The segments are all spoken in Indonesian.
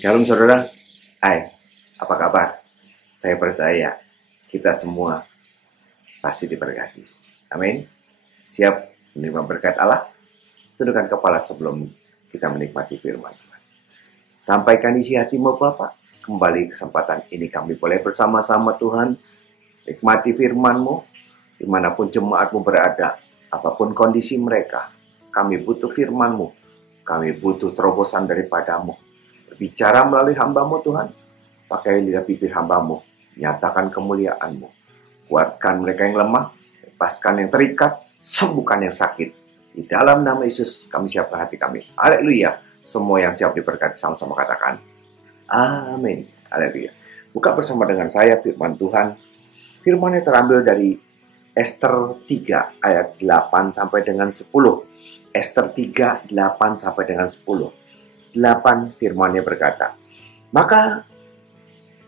Shalom saudara, hai, apa kabar? Saya percaya kita semua pasti diberkati. Amin. Siap menerima berkat Allah? Tundukkan kepala sebelum kita menikmati firman Tuhan. Sampaikan isi hatimu Bapak. Kembali kesempatan ini kami boleh bersama-sama Tuhan nikmati firman-Mu dimanapun jemaat-Mu berada, apapun kondisi mereka. Kami butuh firman-Mu, kami butuh terobosan daripada-Mu. Bicara melalui hamba-Mu Tuhan, pakai lidah bibir hamba-Mu, nyatakan kemuliaan-Mu, kuatkan mereka yang lemah, lepaskan yang terikat, sembuhkan yang sakit. Di dalam nama Yesus kami siapkan hati kami. Haleluya. Semua yang siap diberkati sama-sama katakan amin. Haleluya. Buka bersama dengan saya firman Tuhan. Firman-Nya terambil dari Ester 3 ayat 8 sampai dengan 10. Ester 3 8 sampai dengan 10. 8 firman-Nya berkata, maka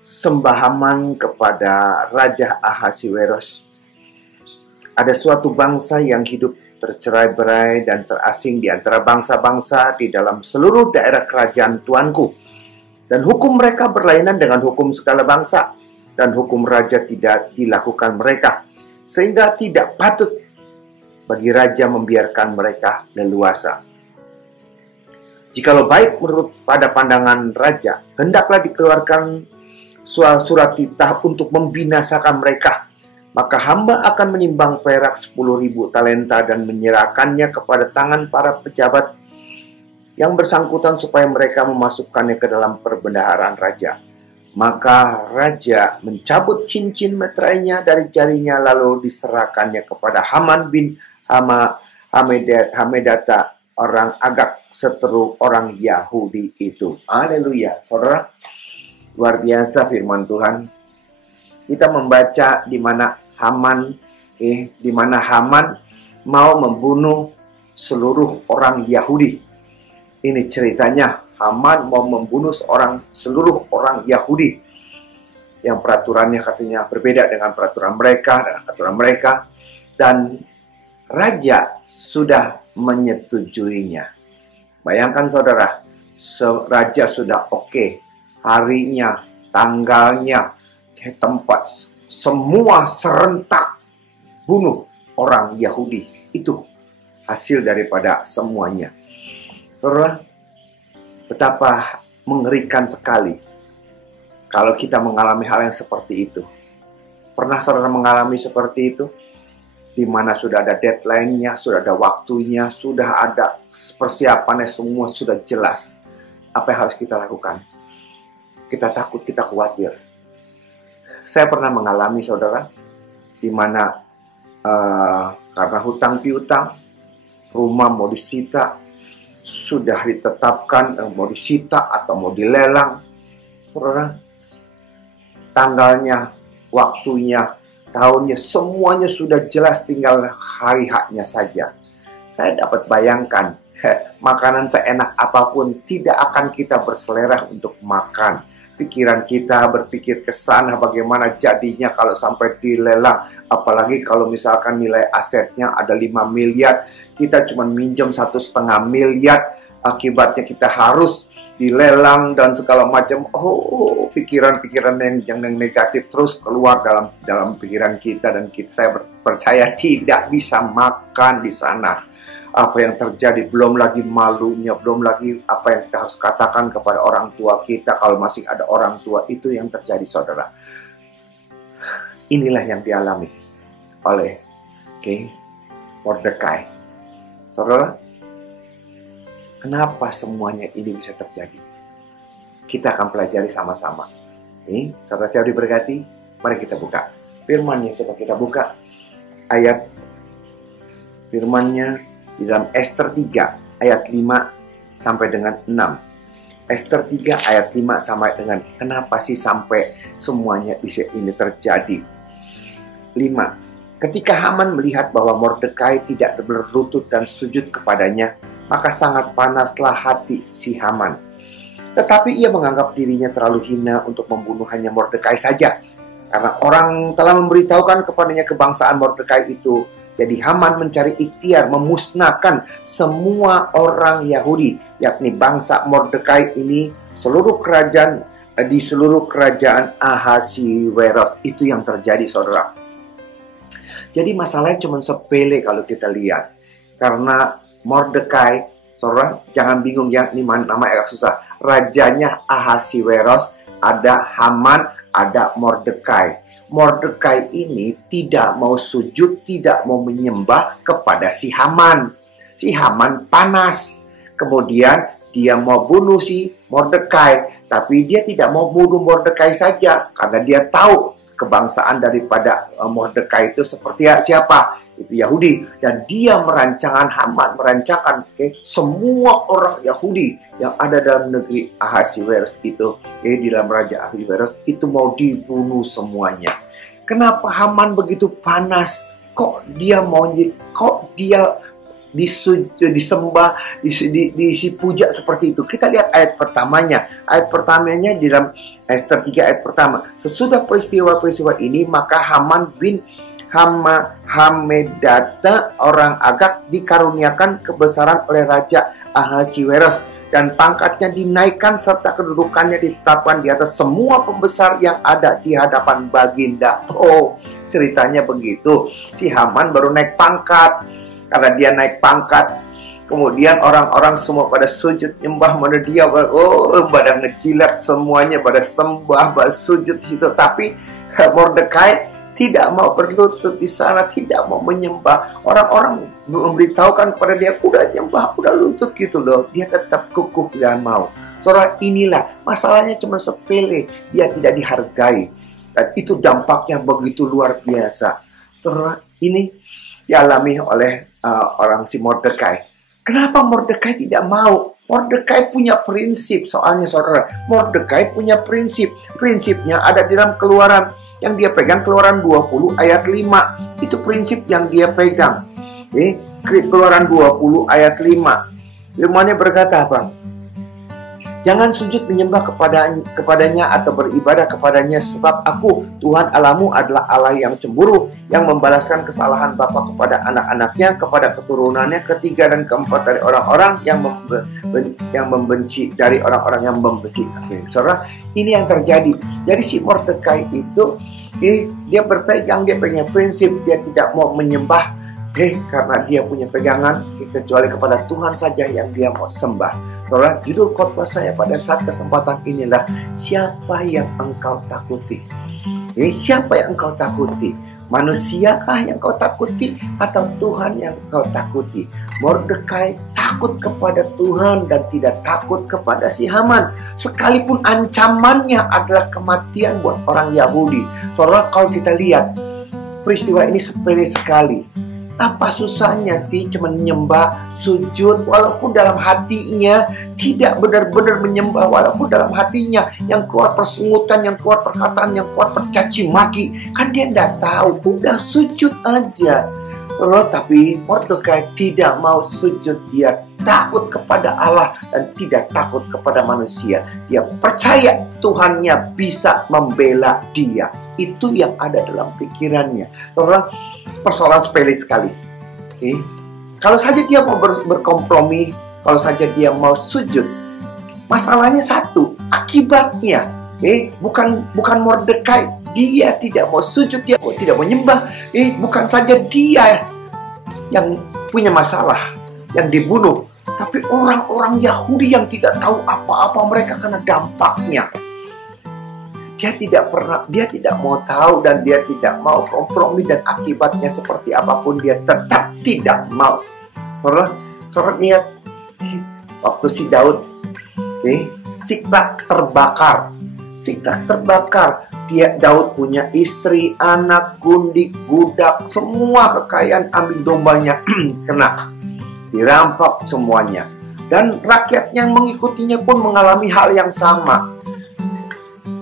sembah Haman kepada Raja Ahasiweros. Ada suatu bangsa yang hidup tercerai-berai dan terasing di antara bangsa-bangsa di dalam seluruh daerah kerajaan Tuanku. Dan hukum mereka berlainan dengan hukum segala bangsa, dan hukum raja tidak dilakukan mereka, sehingga tidak patut bagi raja membiarkan mereka leluasa. Jikalau baik menurut pada pandangan raja, hendaklah dikeluarkan surat titah untuk membinasakan mereka. Maka hamba akan menimbang perak 10.000 talenta dan menyerahkannya kepada tangan para pejabat yang bersangkutan supaya mereka memasukkannya ke dalam perbendaharaan raja. Maka raja mencabut cincin meterainya dari jarinya, lalu diserahkannya kepada Haman bin Hamedata, orang Agag, seteru orang Yahudi itu. Haleluya. Saudara, luar biasa firman Tuhan. Kita membaca di mana Haman mau membunuh seluruh orang Yahudi. Ini ceritanya, Haman mau membunuh seluruh orang Yahudi yang peraturannya katanya berbeda dengan peraturan mereka, dan raja sudah menyetujuinya. Bayangkan saudara, raja sudah oke, harinya, tanggalnya, tempat, semua serentak bunuh orang Yahudi. Itu hasil daripada semuanya. Saudara, betapa mengerikan sekali kalau kita mengalami hal yang seperti itu. Pernah saudara mengalami seperti itu? Di mana sudah ada deadline-nya, sudah ada waktunya, sudah ada persiapannya, semua sudah jelas. Apa yang harus kita lakukan? Kita takut, kita khawatir. Saya pernah mengalami saudara, di mana karena hutang piutang, rumah mau disita, sudah ditetapkan mau disita atau mau dilelang, saudara, tanggalnya, waktunya, tahunnya, semuanya sudah jelas, tinggal hari haknya saja. Saya dapat bayangkan, makanan seenak apapun tidak akan kita berselera untuk makan. Pikiran kita berpikir ke sana bagaimana jadinya kalau sampai dilelang. Apalagi kalau misalkan nilai asetnya ada 5 miliar, kita cuma minjem 1,5 miliar, akibatnya kita harus dilelang dan segala macam. Pikiran-pikiran yang negatif terus keluar dalam pikiran kita, dan saya percaya tidak bisa makan di sana. Apa yang terjadi, belum lagi malunya, belum lagi apa yang kita harus katakan kepada orang tua kita kalau masih ada orang tua. Itu yang terjadi saudara. Inilah yang dialami oleh Mordekai. Saudara, kenapa semuanya ini bisa terjadi? Kita akan pelajari sama-sama. Saudara saya diberkati, mari kita buka firman-Nya. Coba kita buka ayat firman-Nya di dalam Ester 3 ayat 5 sampai dengan 6. Ester 3 ayat 5 sampai dengan, kenapa sih sampai semuanya bisa ini terjadi? 5. Ketika Haman melihat bahwa Mordekai tidak berlutut dan sujud kepadanya, maka sangat panaslah hati si Haman. Tetapi ia menganggap dirinya terlalu hina untuk membunuh hanya Mordekai saja, karena orang telah memberitahukan kepadanya kebangsaan Mordekai itu Jadi Haman mencari ikhtiar memusnahkan semua orang Yahudi, yakni bangsa Mordekai ini, di seluruh kerajaan Ahasiweros. Itu yang terjadi, saudara. Jadi masalahnya cuma sepele kalau kita lihat. Karena Mordekai, saudara, jangan bingung ya, ini nama agak susah. Rajanya Ahasiweros, ada Haman, ada Mordekai. Mordekai ini tidak mau sujud, tidak mau menyembah kepada si Haman. Si Haman panas. Kemudian dia mau bunuh si Mordekai. Tapi dia tidak mau bunuh Mordekai saja. Karena dia tahu kebangsaan daripada Mordekai itu seperti siapa? Itu Yahudi. Dan dia Haman merancangkan semua orang Yahudi yang ada dalam negeri Ahasiweros itu, di dalam Raja Ahasiweros itu mau dibunuh semuanya. Kenapa Haman begitu panas? Kok dia disembah, dipuja seperti itu? Kita lihat ayat pertamanya. Ayat pertamanya di dalam Ester 3 ayat pertama. Sesudah peristiwa-peristiwa ini, maka Haman bin Hammedata orang Agag dikaruniakan kebesaran oleh Raja Ahasiweros, dan pangkatnya dinaikkan serta kedudukannya ditetapkan di atas semua pembesar yang ada di hadapan Baginda. Oh, ceritanya begitu. Si Haman baru naik pangkat. Karena dia naik pangkat, kemudian orang-orang semua pada sujud nyembah pada dia. Oh, pada ngejilat semuanya, pada sembah, pada sujud di situ. Tapi Mordekai tidak mau berlutut di sana, tidak mau menyembah. Orang-orang memberitahukan kepada dia, udah nyembah, udah lutut gitu loh. Dia tetap kukuh dan mau. Saudara, inilah masalahnya cuma sepele, dia tidak dihargai. Dan itu dampaknya begitu luar biasa. Saudara, ini dialami oleh orang si Mordekai. Kenapa Mordekai tidak mau? Mordekai punya prinsip, soalnya saudara. Mordekai punya prinsip. Prinsipnya ada di dalam Keluaran. Yang dia pegang Keluaran 20 ayat 5. Itu prinsip yang dia pegang. Keluaran 20 ayat 5. Firman-Nya berkata apa? Jangan sujud menyembah kepadanya atau beribadah kepadanya, sebab aku, Tuhan Allahmu, adalah Allah yang cemburu, yang membalaskan kesalahan bapa kepada anak-anaknya, kepada keturunannya ketiga dan keempat dari orang-orang yang membenci, dari orang-orang yang membenci. Saudara, ini yang terjadi. Jadi si Mordekai itu, dia berpegang, dia punya prinsip, dia tidak mau menyembah, karena dia punya pegangan kecuali kepada Tuhan saja yang dia mau sembah. Saudara, judul khotbah saya pada saat kesempatan inilah, siapa yang engkau takuti? Siapa yang engkau takuti? Manusiakah yang kau takuti atau Tuhan yang kau takuti? Mordekai takut kepada Tuhan dan tidak takut kepada si Haman. Sekalipun ancamannya adalah kematian buat orang Yahudi. Saudara, kalau kita lihat peristiwa ini sepele sekali. Apa susahnya sih cuma menyembah, sujud, walaupun dalam hatinya tidak benar-benar menyembah, walaupun dalam hatinya yang keluar persungutan, yang keluar perkataan, yang keluar percaci maki, kan dia tidak tahu, udah sujud aja. Tapi Mordekai tidak mau sujud, dia takut kepada Allah dan tidak takut kepada manusia. Dia percaya Tuhannya bisa membela dia. Itu yang ada dalam pikirannya. Saudara, persoalan sepele sekali. Kalau saja dia mau berkompromi, kalau saja dia mau sujud, masalahnya satu, akibatnya. Bukan Mordekai, dia tidak mau sujud, dia tidak mau nyembah. Bukan saja dia yang punya masalah, yang dibunuh, tapi orang-orang Yahudi yang tidak tahu apa-apa, mereka kena dampaknya. Dia tidak mau tahu dan dia tidak mau kompromi, dan akibatnya seperti apapun dia tetap tidak mau. Saudara lihat waktu si Daud, Siklag terbakar. Daud punya istri, anak, gundik, budak, semua kekayaan ambil dombanya kena dirampok semuanya, dan rakyat yang mengikutinya pun mengalami hal yang sama.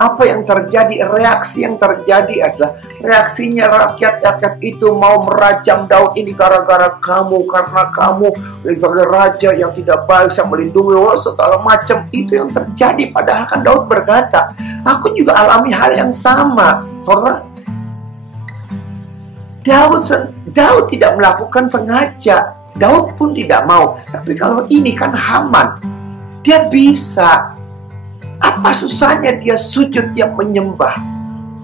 Apa yang terjadi? Reaksi yang terjadi adalah reaksinya rakyat itu mau merajam Daud ini gara-gara kamu, karena kamu sebagai raja yang tidak baik, saya melindungi segala macam. Itu yang terjadi. Padahal kan Daud berkata, aku juga alami hal yang sama. Daud tidak melakukan sengaja. Daud pun tidak mau. Tapi kalau ini kan Haman, dia bisa. Apa susahnya dia sujud, dia menyembah.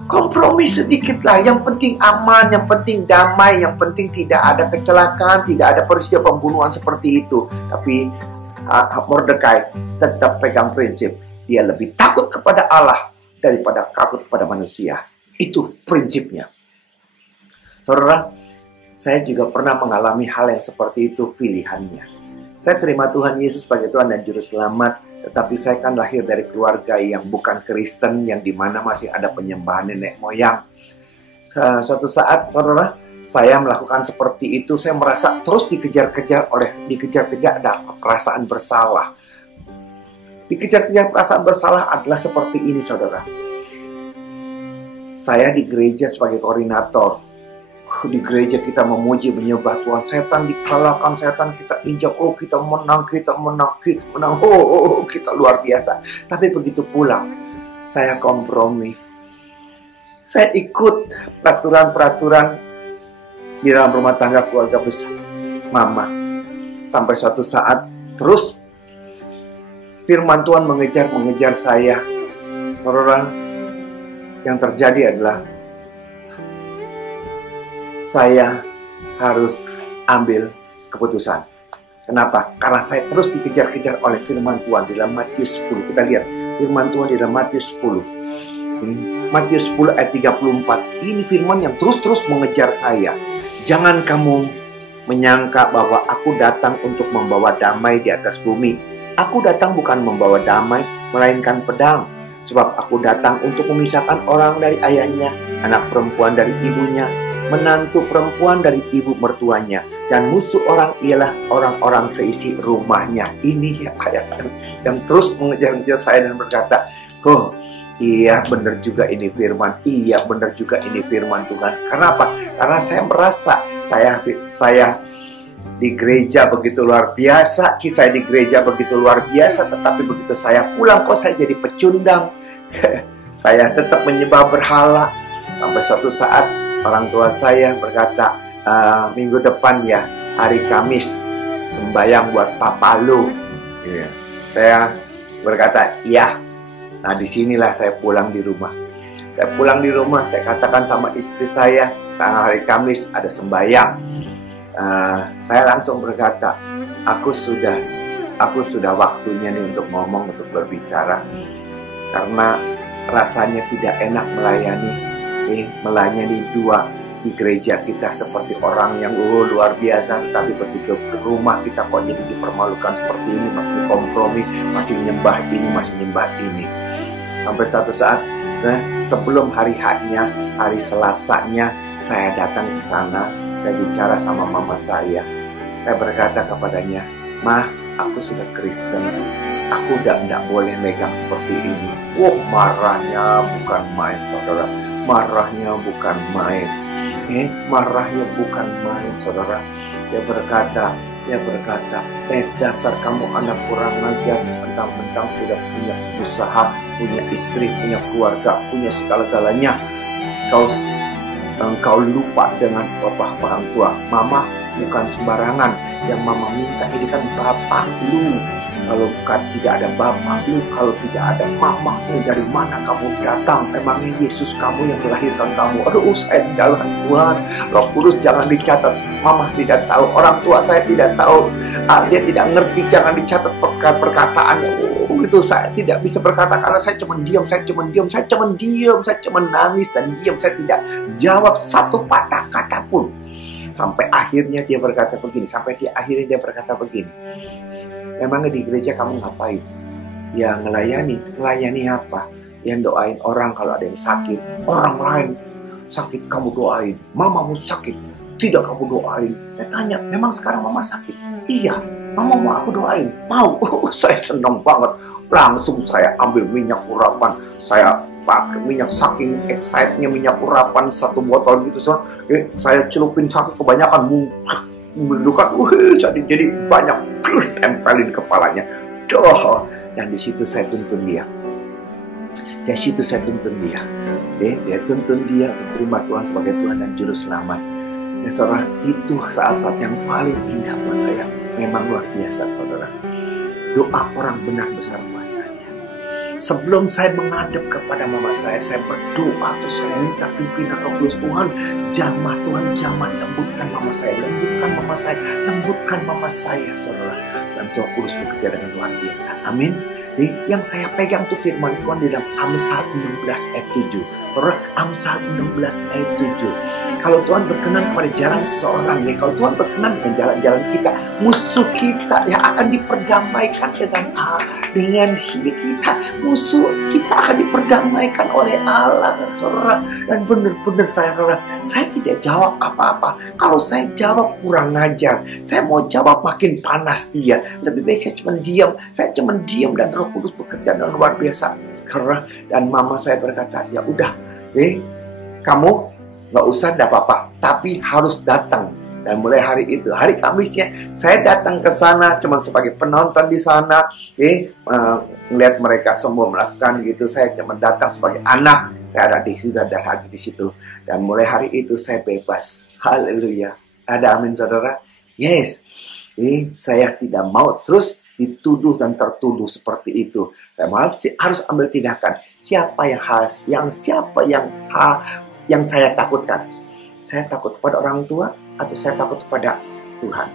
Kompromi sedikit lah. Yang penting aman, yang penting damai, yang penting tidak ada kecelakaan, tidak ada peristiwa pembunuhan seperti itu. Tapi Mordekai tetap pegang prinsip. Dia lebih takut kepada Allah daripada takut kepada manusia. Itu prinsipnya. Saudara, saya juga pernah mengalami hal yang seperti itu pilihannya. Saya terima Tuhan Yesus sebagai Tuhan dan Juru Selamat, tetapi saya kan lahir dari keluarga yang bukan Kristen, yang dimana masih ada penyembahan nenek moyang. Suatu saat, saudara, saya melakukan seperti itu. Saya merasa terus dikejar-kejar ada perasaan bersalah. Dikejar-kejar perasaan bersalah adalah seperti ini, saudara. Saya di gereja sebagai koordinator. Di gereja kita memuji, menyembah Tuhan. Setan dikalahkan, setan kita injak. Oh, kita menang. Oh, kita luar biasa. Tapi begitu pulang, saya kompromi. Saya ikut peraturan-peraturan di dalam rumah tangga keluarga besar Mama. Sampai suatu saat, terus firman Tuhan mengejar saya. Saudara, yang terjadi adalah saya harus ambil keputusan. Kenapa? Karena saya terus dikejar-kejar oleh firman Tuhan di dalam Matius 10. Kita lihat firman Tuhan di dalam Matius 10. Matius 10 ayat 34. Ini firman yang terus-terus mengejar saya. Jangan kamu menyangka bahwa aku datang untuk membawa damai di atas bumi. Aku datang bukan membawa damai, melainkan pedang. Sebab aku datang untuk memisahkan orang dari ayahnya, anak perempuan dari ibunya, menantu perempuan dari ibu mertuanya, dan musuh orang ialah orang-orang seisi rumahnya. Ini ayat yang terus mengejar-ngejar saya dan berkata, oh iya benar juga ini firman, iya benar juga ini firman Tuhan. Kenapa? Karena saya merasa saya di gereja begitu luar biasa, kisah di gereja begitu luar biasa, tetapi begitu saya pulang kok saya jadi pecundang. Saya tetap menyembah berhala. Sampai suatu saat orang tua saya berkata, minggu depan ya, hari Kamis, sembahyang buat papa lu. Saya berkata, iya. Nah, disinilah saya pulang di rumah. Saya pulang di rumah, saya katakan sama istri saya, tanggal hari Kamis ada sembahyang. Saya langsung berkata, aku sudah waktunya nih untuk ngomong, untuk berbicara. Karena rasanya tidak enak melayani dua di gereja kita seperti orang yang luar biasa, tapi begitu ke rumah kita kok jadi dipermalukan seperti ini, masih kompromi, masih nyembah ini. Sampai satu saat, sebelum hari H-nya, hari Selasanya, saya datang ke sana, saya bicara sama mama saya. Saya berkata kepadanya, "Ma, aku sudah Kristen. Aku tidak boleh megang seperti ini." Marahnya bukan main, saudara. Marahnya bukan main. Marahnya bukan main, saudara. Dia berkata, dasar kamu anak kurang ajar, mentang-mentang sudah punya usaha, punya istri, punya keluarga, punya segala-galanya. Engkau lupa dengan bapak orang tua. Mama bukan sembarangan. Yang mama minta ini kan bapak lu. Kalau bukan tidak ada bapak lu, kalau tidak ada mama lu, dari mana kamu datang? Memangnya Yesus kamu yang melahirkan kamu? Aduh, saya jalan Tuhan. Roh Kudus jangan dicatat. Mama tidak tahu, orang tua saya tidak tahu. Dia tidak ngerti, jangan dicatat perkataannya. Gitu, saya tidak bisa berkata karena saya cuma diam, saya cuma nangis dan diam, saya tidak jawab satu patah kata pun. Sampai akhirnya dia berkata begini, memangnya di gereja kamu ngapain? Ya melayani apa? Yang doain orang kalau ada yang sakit. Orang lain sakit kamu doain, mamamu sakit tidak kamu doain. Saya tanya, memang sekarang mama sakit? Iya, mama mau aku doain? Mau. Saya senang banget. Langsung saya ambil minyak urapan, saya pakai minyak, saking excite-nya minyak urapan 1 botol gitu. Saya celupin sampai kebanyakan, mendudukan, jadi banyak, tempelin kepalanya. Dan di situ saya tuntun dia. Dia tuntun dia terima Tuhan sebagai Tuhan dan Juru Selamat. Ya saudara, itu saat-saat yang paling indah buat saya. Memang luar biasa saudara. Doa orang benar besar kuasanya. Sebelum saya menghadap kepada mama saya berdoa terus saya minta pimpinan Roh Kudus. Tuhan, jamah Tuhan, jamah, lembutkan mama saya, lembutkan mama saya, lembutkan mama saya, saudara. Dan Tuhan Kudus bekerja dengan luar biasa. Amin. Jadi, yang saya pegang tuh firman Tuhan di dalam Amsal 16 ayat 7. Saudara, Amsal 16 ayat 7. Kalau Tuhan berkenan pada jalan seseorang, ya, kalau Tuhan berkenan dengan jalan-jalan kita, musuh kita yang akan diperdamaikan dengan hidup kita. Musuh kita akan diperdamaikan oleh Allah, saudara. Dan benar-benar saudara, saya tidak jawab apa-apa. Kalau saya jawab kurang ajar, saya mau jawab makin panas dia. Lebih baik saya cuma diam. Saya cuma diam dan Roh Kudus bekerja dengan luar biasa. Karena dan mama saya berkata, ya udah, kamu nggak usah, enggak apa-apa, tapi harus datang. Dan mulai hari itu, hari Kamisnya, saya datang ke sana cuma sebagai penonton di sana, melihat mereka semua melakukan gitu. Saya cuma datang sebagai anak, saya ada di situ, ada lagi di situ. Dan mulai hari itu saya bebas. Haleluya. Ada amin saudara? Yes. Saya tidak mau terus dituduh dan tertuduh seperti itu. Saya harus ambil tindakan. Siapa yang saya takutkan? Saya takut kepada orang tua atau saya takut kepada Tuhan?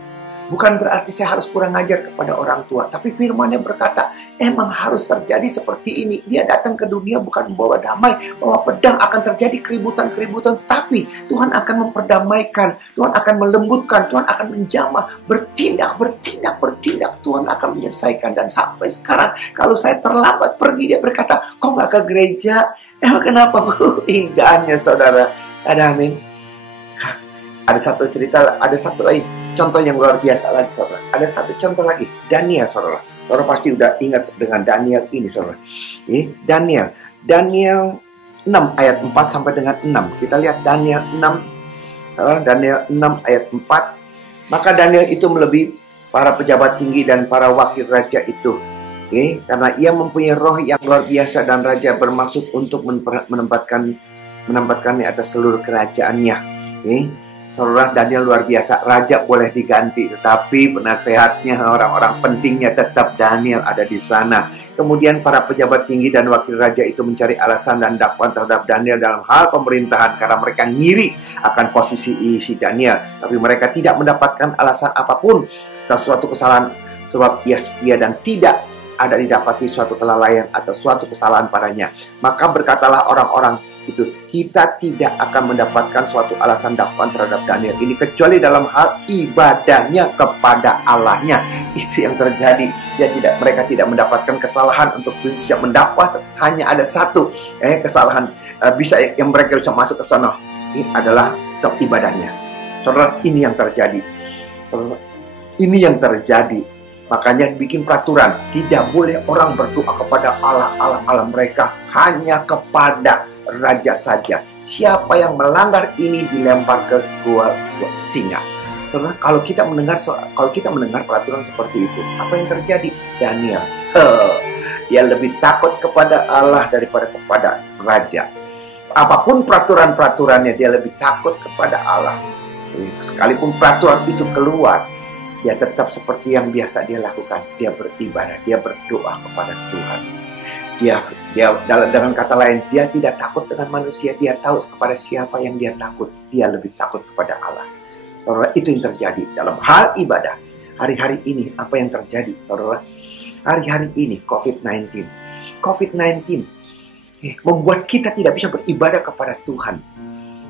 Bukan berarti saya harus kurang ajar kepada orang tua, tapi firman-Nya berkata, emang harus terjadi seperti ini. Dia datang ke dunia bukan membawa damai, bawa pedang, akan terjadi keributan-keributan, tetapi Tuhan akan memperdamaikan, Tuhan akan melembutkan, Tuhan akan menjamah, bertindak, Tuhan akan menyelesaikan. Dan sampai sekarang, kalau saya terlambat pergi, dia berkata, kok nggak ke gereja? Emang kenapa? Indahnya saudara. Ada amin. Ada satu cerita, ada satu lagi contoh yang luar biasa lagi saudara. Ada satu contoh lagi, Daniel saudara. Saudara pasti udah ingat dengan Daniel ini saudara. Daniel 6 ayat 4 sampai dengan 6. Kita lihat Daniel 6. Daniel 6 ayat 4. Maka Daniel itu melebihi para pejabat tinggi dan para wakil raja itu. Karena ia mempunyai roh yang luar biasa dan raja bermaksud untuk menempatkannya atas seluruh kerajaannya. Saudara, Daniel luar biasa. Raja boleh diganti, tetapi penasehatnya, orang-orang pentingnya tetap Daniel ada di sana. Kemudian para pejabat tinggi dan wakil raja itu mencari alasan dan dakwaan terhadap Daniel dalam hal pemerintahan karena mereka ngiri akan posisi si Daniel. Tapi mereka tidak mendapatkan alasan apapun atas suatu kesalahan, sebab ia setia dan tidak ada didapati suatu kelalaian atau suatu kesalahan padanya. Maka berkatalah orang-orang itu, kita tidak akan mendapatkan suatu alasan dakwaan terhadap Daniel ini kecuali dalam hal ibadahnya kepada Allahnya. Itu yang terjadi. Mereka tidak mendapatkan kesalahan untuk bisa mendapat. Hanya ada satu kesalahan yang mereka bisa masuk ke sana. Ini adalah ibadahnya. Saudara, ini yang terjadi. Ini yang terjadi. Makanya bikin peraturan, tidak boleh orang berdoa kepada Allah mereka, hanya kepada raja saja. Siapa yang melanggar ini dilempar ke gua singa. Karena kalau kita mendengar peraturan seperti itu, apa yang terjadi? Daniel, dia lebih takut kepada Allah daripada kepada raja. Apapun peraturan-peraturannya, dia lebih takut kepada Allah. Sekalipun peraturan itu keluar, dia tetap seperti yang biasa dia lakukan. Dia beribadah, dia berdoa kepada Tuhan. Dia dengan kata lain, dia tidak takut dengan manusia. Dia tahu kepada siapa yang dia takut. Dia lebih takut kepada Allah. Saudara, itu yang terjadi dalam hal ibadah. Hari-hari ini apa yang terjadi, saudara? Hari-hari ini COVID-19 membuat kita tidak bisa beribadah kepada Tuhan.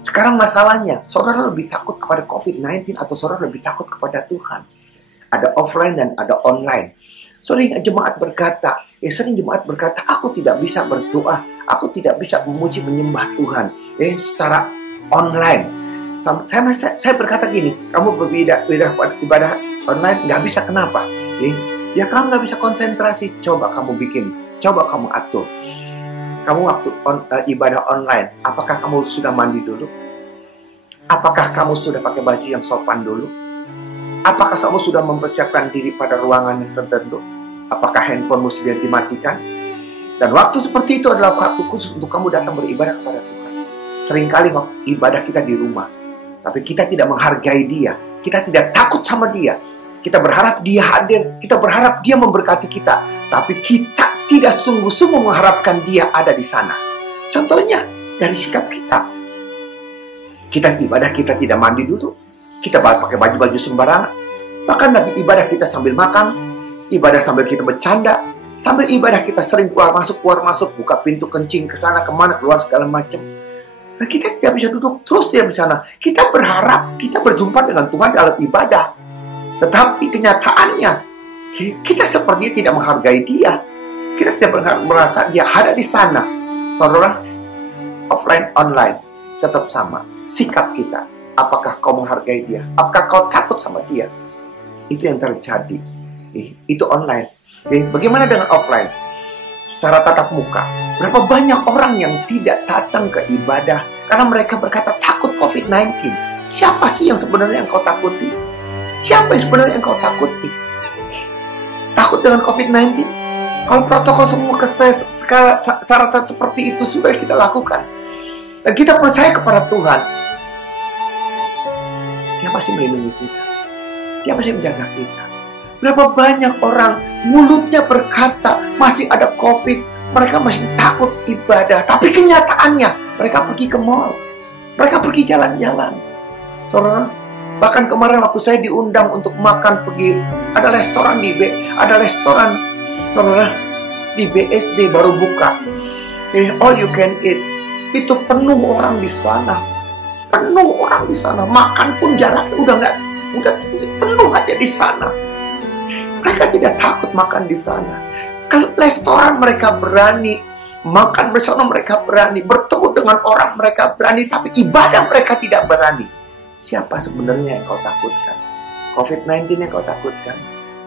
Sekarang masalahnya, saudara lebih takut kepada COVID-19 atau saudara lebih takut kepada Tuhan? Ada offline dan ada online. Sering jemaat berkata, aku tidak bisa berdoa, aku tidak bisa memuji menyembah Tuhan secara online. Saya berkata gini, kamu beribadah online nggak bisa, kenapa? Ya kamu nggak bisa konsentrasi. Coba kamu atur. Kamu waktu ibadah online, apakah kamu sudah mandi dulu? Apakah kamu sudah pakai baju yang sopan dulu? Apakah kamu sudah mempersiapkan diri pada ruangan yang tertentu? Apakah handphone mesti dimatikan? Dan waktu seperti itu adalah waktu khusus untuk kamu datang beribadah kepada Tuhan. Seringkali waktu ibadah kita di rumah. Tapi kita tidak menghargai dia. Kita tidak takut sama dia. Kita berharap dia hadir. Kita berharap dia memberkati kita. Tapi kita tidak sungguh-sungguh mengharapkan dia ada di sana. Contohnya dari sikap kita. Kita ibadah, kita tidak mandi dulu. Kita pakai baju-baju sembarangan. Bahkan lagi ibadah kita sambil makan. Ibadah sambil kita bercanda. Sambil ibadah kita sering keluar masuk. Buka pintu kencing ke sana kemana, keluar segala macam. Nah, kita tidak bisa duduk terus di sana. Kita berharap kita berjumpa dengan Tuhan dalam ibadah. Tetapi kenyataannya, kita sepertinya tidak menghargai dia. Kita tidak merasa dia ada di sana. Saudara, offline, online, tetap sama. Sikap kita. Apakah kau menghargai dia? Apakah kau takut sama dia? Itu yang terjadi. Itu online. Bagaimana dengan offline? Secara tatap muka. Berapa banyak orang yang tidak datang ke ibadah karena mereka berkata takut COVID-19. Siapa sih yang sebenarnya engkau takuti? Siapa yang sebenarnya engkau takuti? Takut dengan COVID-19? Kalau protokol semua syarat seperti itu sudah kita lakukan. Dan kita percaya kepada Tuhan. Dia pasti melindungi kita. Dia pasti menjaga kita. Berapa banyak orang mulutnya berkata masih ada COVID. Mereka masih takut ibadah. Tapi kenyataannya mereka pergi ke mall. Mereka pergi jalan-jalan. Saudara, bahkan kemarin waktu saya diundang untuk makan pergi, ada restoran saudara, di BSD baru buka. All you can eat. Itu penuh orang di sana. Penuh orang di sana. Makan pun jaraknya udah penuh aja di sana. Mereka tidak takut makan di sana. Ke restoran mereka berani. Makan bersama mereka berani. Bertemu dengan orang mereka berani. Tapi ibadah mereka tidak berani. Siapa sebenarnya yang kau takutkan? COVID-19 yang kau takutkan?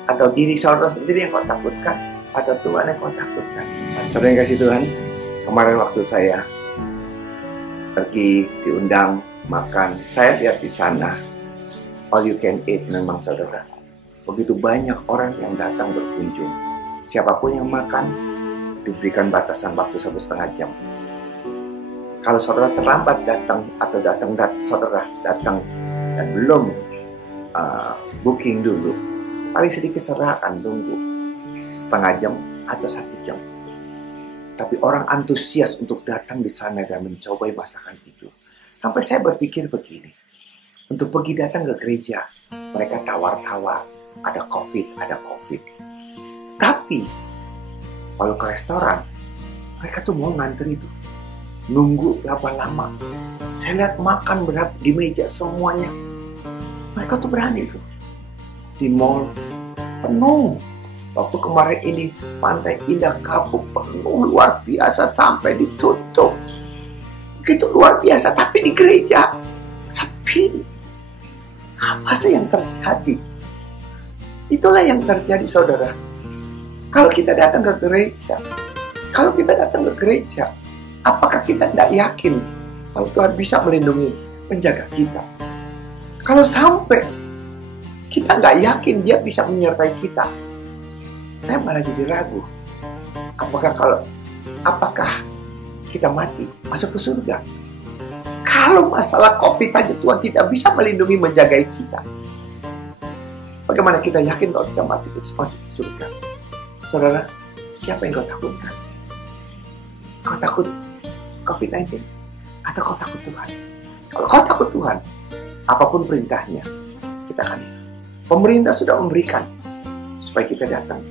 Atau diri saudara sendiri yang kau takutkan? Atau Tuhan yang kau takutkan? Saudara yang kasih Tuhan, kemarin waktu saya pergi diundang makan, saya lihat di sana all you can eat memang saudara. Begitu banyak orang yang datang berkunjung. Siapapun yang makan diberikan batasan waktu 1,5 jam. Kalau saudara terlambat datang atau saudara datang dan belum booking dulu, paling sedikit saudara akan tunggu 1/2 jam atau 1 jam. Tapi orang antusias untuk datang di sana dan mencobai masakan itu. Sampai saya berpikir begini, untuk pergi datang ke gereja, mereka tawar-tawar, ada COVID. Tapi kalau ke restoran, mereka tuh mau ngantri itu. Nunggu berapa lama. Saya lihat makan berapa di meja semuanya. Mereka tuh berani tuh. Di mall penuh. Waktu kemarin ini Pantai Indah Kapuk penuh luar biasa sampai ditutup. Begitu luar biasa, tapi di gereja sepi. Apa sih yang terjadi? Itulah yang terjadi saudara. Kalau kita datang ke gereja, apakah kita tidak yakin kalau Tuhan bisa melindungi, menjaga kita? Kalau sampai kita nggak yakin dia bisa menyertai kita, saya malah jadi ragu. Apakah kita mati, masuk ke surga? Kalau masalah COVID aja Tuhan tidak bisa melindungi, menjaga kita, bagaimana kita yakin kalau kita mati masuk ke surga? Saudara, siapa yang kau takutkan? Kau takut COVID-19? Atau kau takut Tuhan? Kalau kau takut Tuhan, apapun perintahnya, kita akan. Pemerintah sudah memberikan supaya kita datang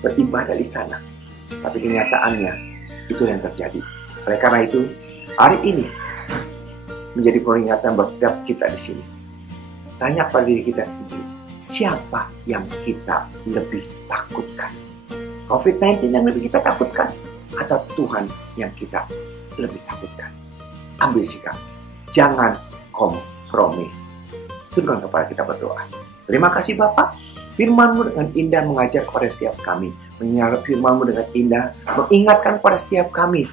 beribadah di sana. Tapi kenyataannya, itu yang terjadi. Oleh karena itu, hari ini menjadi peringatan buat setiap kita di sini. Tanya pada diri kita sendiri, siapa yang kita lebih takutkan? COVID-19 yang lebih kita takutkan? Atau Tuhan yang kita lebih takutkan? Ambil sikap. Jangan kompromi. Tundukkan kepala kita berdoa. Terima kasih Bapa. Firman-Mu dengan indah mengajar kepada setiap kami. Firman-Mu dengan indah mengingatkan kepada setiap kami.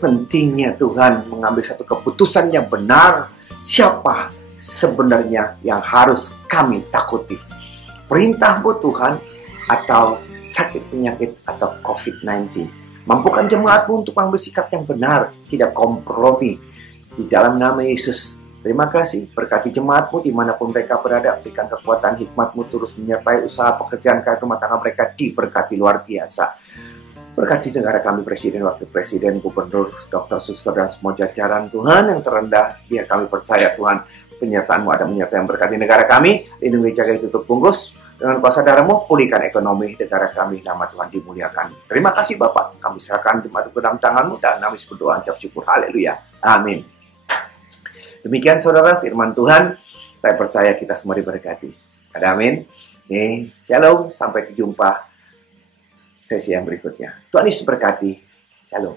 Pentingnya Tuhan mengambil satu keputusan yang benar. Siapa sebenarnya yang harus kami takuti? Perintah-Mu Tuhan, atau sakit penyakit, atau COVID-19. Mampukan jemaat-Mu untuk mengambil sikap yang benar, tidak kompromi. Di dalam nama Yesus Terima kasih, berkati jemaatmu dimanapun mereka berada, berikan kekuatan hikmatmu terus menyertai usaha pekerjaan rumah tangga mereka, diberkati luar biasa. Berkati negara kami, Presiden, Wakil Presiden, Gubernur, Dokter, Suster, dan semua jajaran Tuhan yang terendah. Biar kami percaya Tuhan, penyertaan-Mu ada menyertai yang berkati negara kami, lindungi, jaga, tutup, bungkus. Dengan kuasa darah-Mu, pulihkan ekonomi negara kami, nama Tuhan dimuliakan. Terima kasih Bapak, kami serahkan jemaat ke dalam tangan-Mu, dan kami berdoa ucap syukur, haleluya, amin. Demikian saudara, firman Tuhan, saya percaya kita semua diberkati. Ada amin. Shalom, sampai jumpa sesi yang berikutnya. Tuhan Yesus berkati. Shalom.